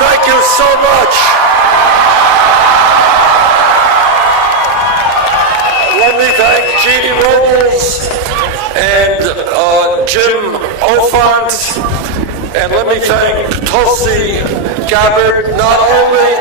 Thank you so much. Let me thank Jeannie Robles and Jim Ofant, and let me thank Tulsi Gabbard. Not only,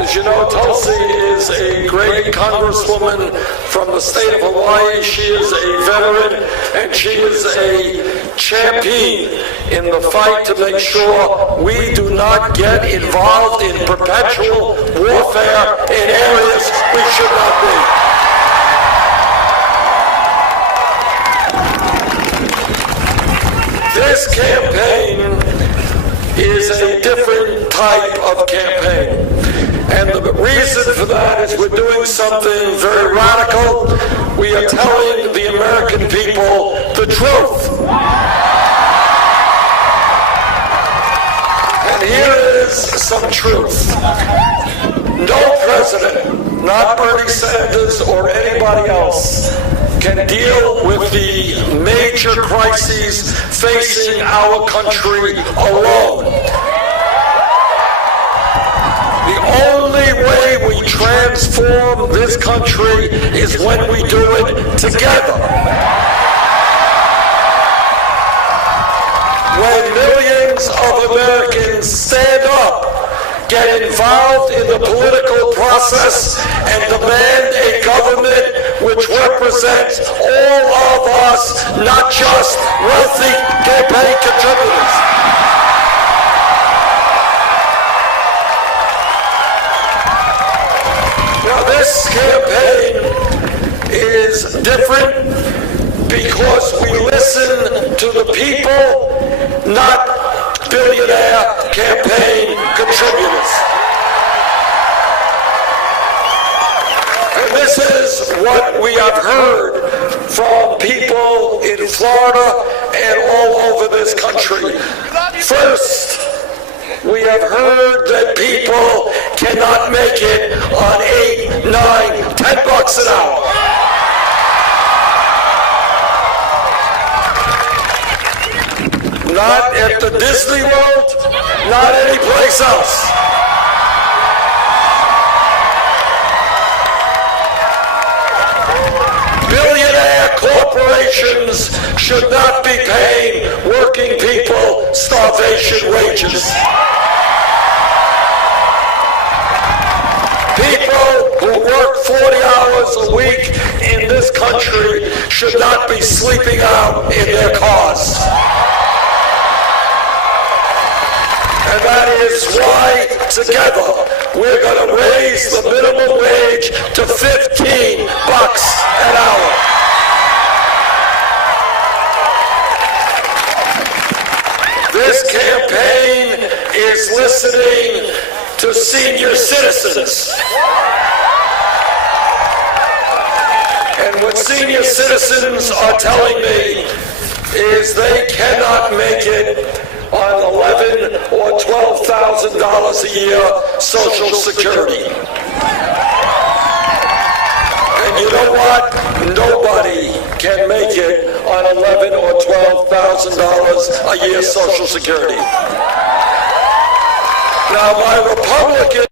as you know, Tulsi is a great congresswoman from the state of Hawaii. She is a veteran, and she is a champion in the fight to make sure we do not get involved in perpetual warfare in areas we should not be. This campaign is a different type of campaign. And the reason for that is we're doing something very radical. We are telling the American people the truth. And here is some truth. No president, not Bernie Sanders or anybody else, can deal with the major crises facing our country alone. The only way we transform this country is when we do it together. When millions of Americans stand up, get involved in the political process, and demand a government which represents all of us, not just wealthy campaign contributors. Now, this campaign is different because we listen to the people, not billionaire campaign contributors. And this is what we have heard from people in Florida and all over this country. First, we have heard that people cannot make it on $8, $9, $10 an hour. Not at the Disney World, not anyplace else. Billionaire corporations should not be paying working people starvation wages. People who work 40 hours a week in this country should not be sleeping out in their cars. And that is why, together, we're going to raise the minimum wage to $15 an hour. This campaign is listening to senior citizens. And what senior citizens are telling me is they cannot make it on $11,000 or $12,000 a year Social Security. And you know what? Nobody can make it on $11,000 or $12,000 a year Social Security. Now, my Republican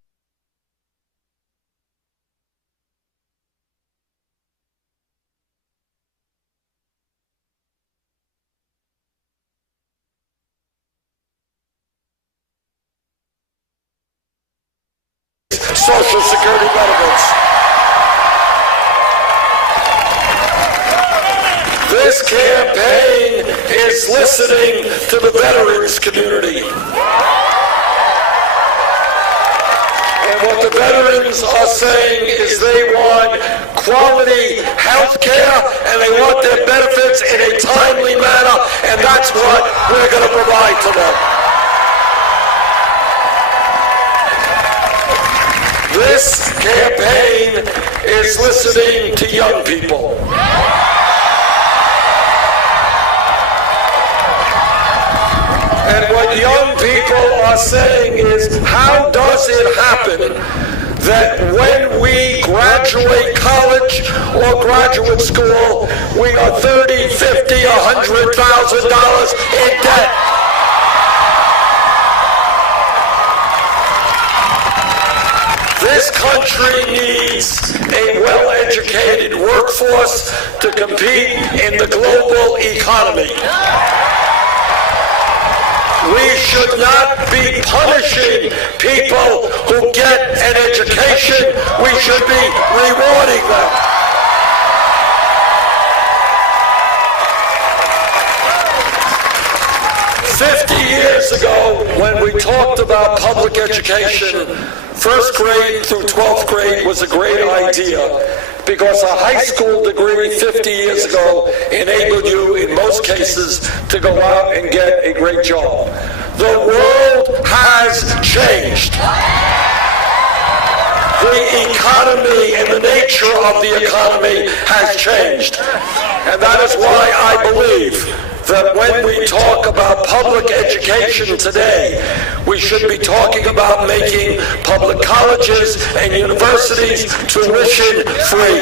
Social Security benefits. This campaign is listening to the veterans community. And what the veterans are saying is they want quality health care and they want their benefits in a timely manner, and that's what we're going to provide to them. This campaign is listening to young people. And what young people are saying is, how does it happen that when we graduate college or graduate school, we are $30,000, $50,000, $100,000 in debt? country needs a well-educated workforce to compete in the global economy. We should not be punishing people who get an education. We should be rewarding them. Years ago, when we talked about public education, first grade through 12th grade was a great idea because a high school degree 50 years ago enabled you, in most cases, to go out and get a great job. The world has changed. The economy and the nature of the economy has changed. And that is why I believe that when we talk about public education today, we should be talking about making public colleges and universities tuition free.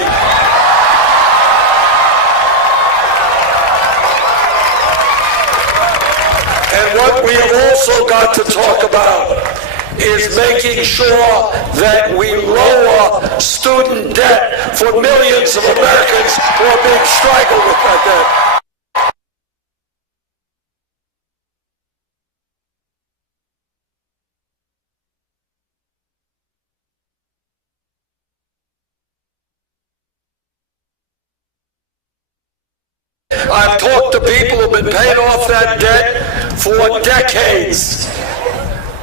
And what we have also got to talk about is making sure that we lower student debt for millions of Americans who are being strangled with that debt. I've talked to people who've been paying off that debt for decades.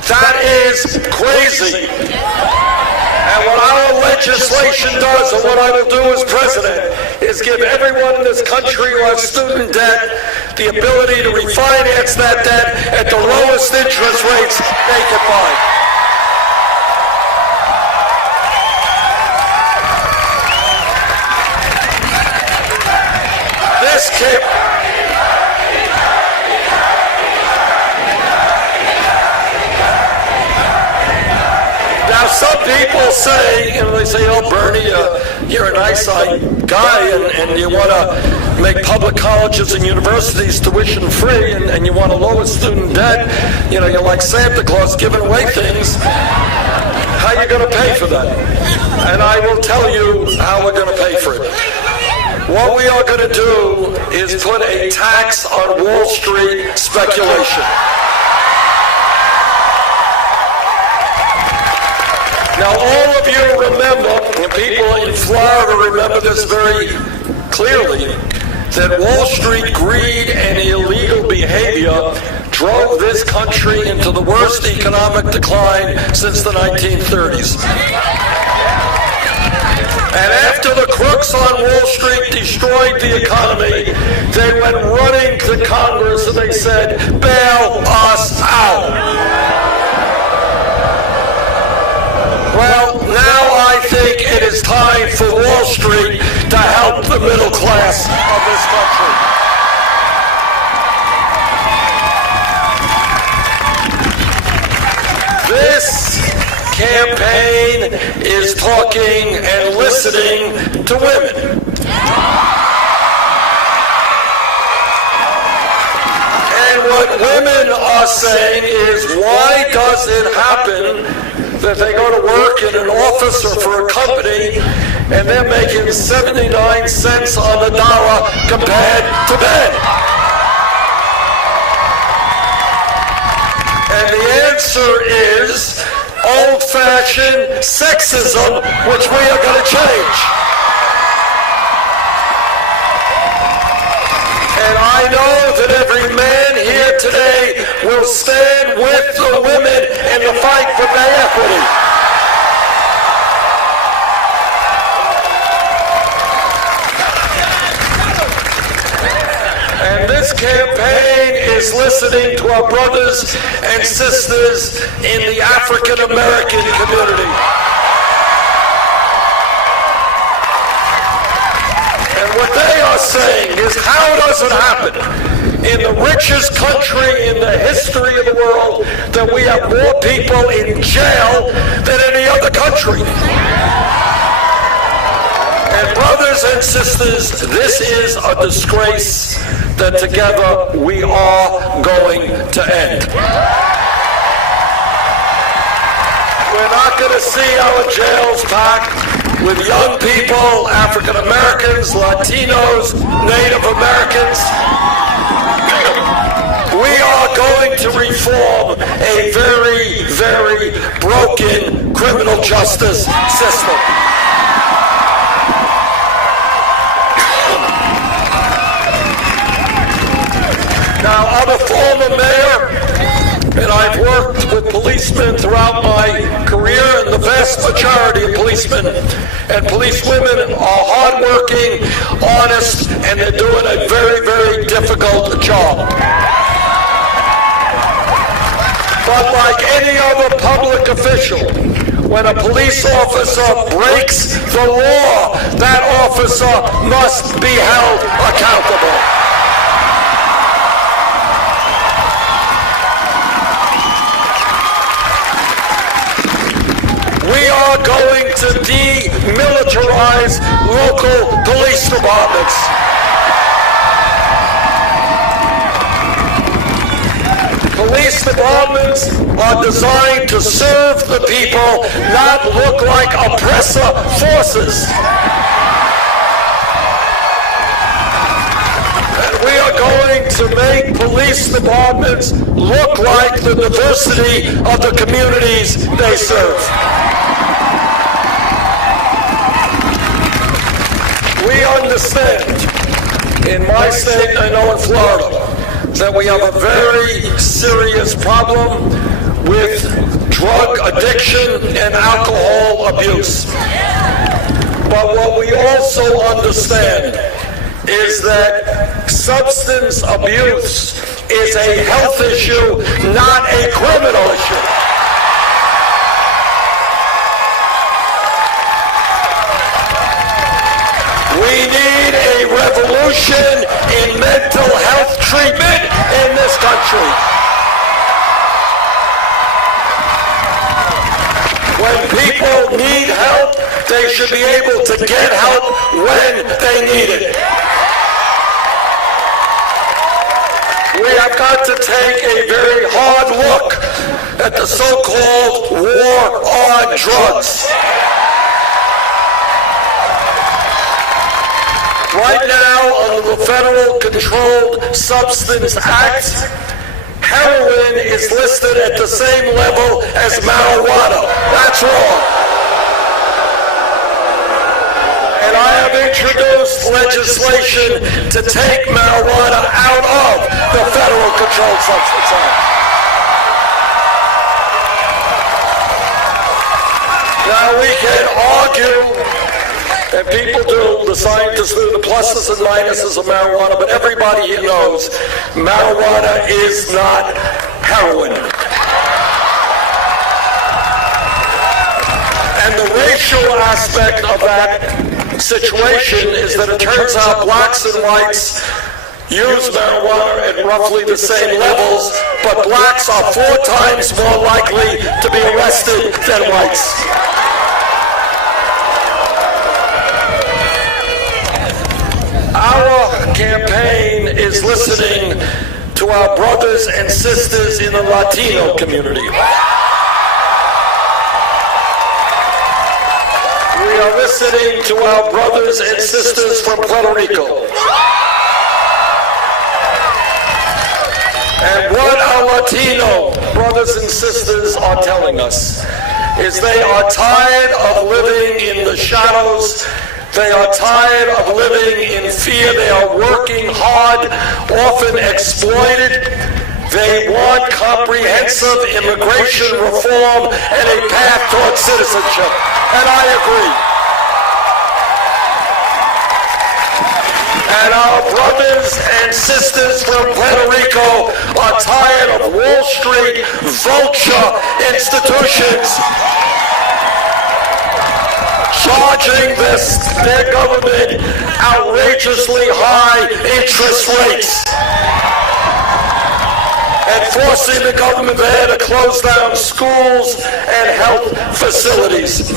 That is crazy. And what our legislation does, and what I will do as president, is give everyone in this country who has student debt the ability to refinance that debt at the lowest interest rates they can find. This can't. Now, some people say, they say, oh, Bernie, you're a nice guy, and you want to make public colleges and universities tuition free, and you want to lower student debt. You know, you're like Santa Claus giving away things. How are you going to pay for that? And I will tell you how we're going to pay for it. What we are going to do is put a tax on Wall Street speculation. Now, all of you remember, and people in Florida remember this very clearly, that Wall Street greed and illegal behavior drove this country into the worst economic decline since the 1930s. And after the crooks on Wall Street destroyed the economy, they went running to Congress and they said, bail us out. Well, now I think it is time for Wall Street to help the middle class of this country. This campaign is talking and listening to women. And what women are saying is, why does it happen that they go to work in an office or for a company and they're making 79 cents on the dollar compared to men? And the answer is old-fashioned sexism, which we are going to change. And I know that every man here today will stand with the women in the fight for pay equity. And this campaign is listening to our brothers and sisters in the African American community. And what they are saying is, how does it happen in the richest country in the history of the world that we have more people in jail than any other country? And brothers and sisters, this is a disgrace that together we are going to end. We're not going going to see our jails packed with young people, African Americans, Latinos, Native Americans. We are going to reform a very, very broken criminal justice system. Now, I'm a former mayor, and I've worked with policemen throughout my career, and the vast majority of policemen and policewomen are hardworking, honest, and they're doing a very, very difficult job. But like any other public official, when a police officer breaks the law, that officer must be held accountable. We are going to demilitarize local police departments. Police departments are designed to serve the people, not look like oppressor forces. And we are going to make police departments look like the diversity of the communities they serve. We understand, in my state, I know in Florida, that we have a very serious problem with drug addiction and alcohol abuse. But what we also understand is that substance abuse is a health issue, not a criminal issue. We need a revolution in mental health treatment in this country. When people need help, they should be able to get help when they need it. We have got to take a very hard look at the so-called war on drugs. Right now, under the Federal Controlled Substance Act, heroin is listed at the same level as marijuana. That's wrong. And I have introduced legislation to take marijuana out of the Federal Controlled Substance Act. Now we can argue, and people do, the scientists do, the pluses and minuses of marijuana, but everybody here knows marijuana is not heroin. And the racial aspect of that situation is that it turns out blacks and whites use marijuana at roughly the same levels, but blacks are 4 times more likely to be arrested than whites. Our campaign is listening to our brothers and sisters in the Latino community. We are listening to our brothers and sisters from Puerto Rico. And what our Latino brothers and sisters are telling us is they are tired of living in the shadows. They are tired of living in fear. They are working hard, often exploited. They want comprehensive immigration reform and a path towards citizenship. And I agree. And our brothers and sisters from Puerto Rico are tired of Wall Street vulture institutions charging their government outrageously high interest rates and forcing the government there to close down schools and health facilities.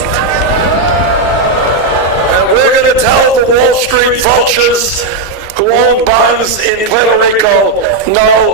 And we're going to tell the Wall Street vultures who own bonds in Puerto Rico, no,